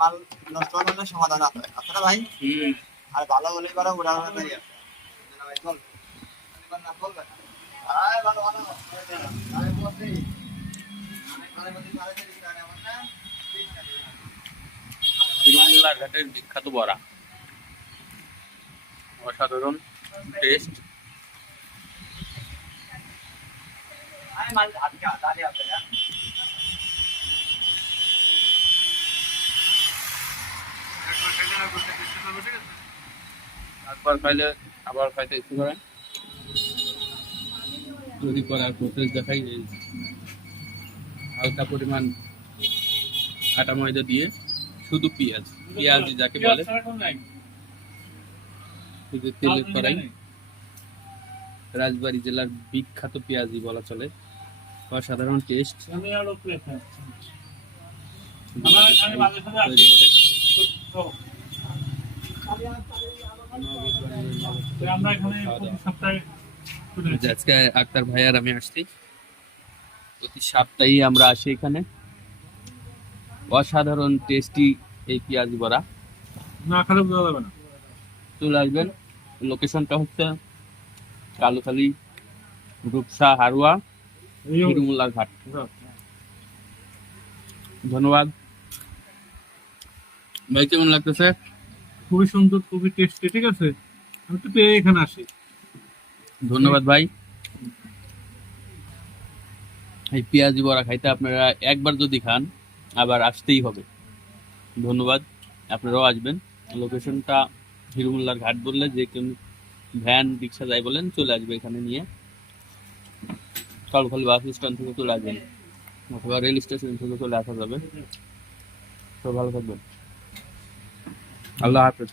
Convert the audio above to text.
মাল নষ্ট হলে সমাধান আছে আছে না ভাই? আর ভালো হলেই পারো ওরা ব্যাপারই আছে না ভাই বল না বলবে না আয় ভালো ভালো আরে বলছি আরে বলছি আরে দিন আরে আমার না হিরুমুল্লাহ ঘাটের বিখ্যাত বড়া, অসাধারণ টেস্ট। আয় মাল আজকে দাঁড়িয়ে আছে না একবার খাইলে আবার খাইতে ইচ্ছে করে। যদি করার প্রসেস দেখাই, এই হালকা পরিমাণ আটা ময়দা দিয়ে শুধু পেঁয়াজ যাকে বলে, শুধু তেলের কড়াই, রাজবাড়ী জেলার বিখ্যাত পেঁয়াজি বলা চলে, অসাধারণ টেস্ট। আজকে আক্তার ভাই আর আমি আসছি, প্রতি সপ্তাহে আমরা আসি এখানে। অসাধারণ টেস্টি এই পেঁয়াজি বড়া, না খেলে বোঝা যাবে না। চলে আসবেন। লোকেশনটা হচ্ছে কালুখালী, রূপসা, হারুয়া, হিরুমুল্লাহ ঘাট। ধন্যবাদ ভাই, কেমন লাগতেছে? খুবই সুন্দর, খুবই টেস্টি। ঠিক আছে, আমি তো পেয়ে এখানে আসি। ধন্যবাদ ভাই। এই পেঁয়াজি বড়া খাইতে আপনারা একবার যদি খান আবার আসতেই হবে। ধন্যবাদ, আপনারাও আসবেন। লোকেশনটা হিরুমুল্লাহর ঘাট বললে যে কোন ভ্যান রিক্সা যাই বলেন চলে আসবে এখানে নিয়ে। কালুখালী বাস স্ট্যান্ড থেকে চলে আসবেন অথবা রেল স্টেশন থেকে চলে আসা যাবে। তো ভালো থাকবেন, আল্লাহ হাফেজ।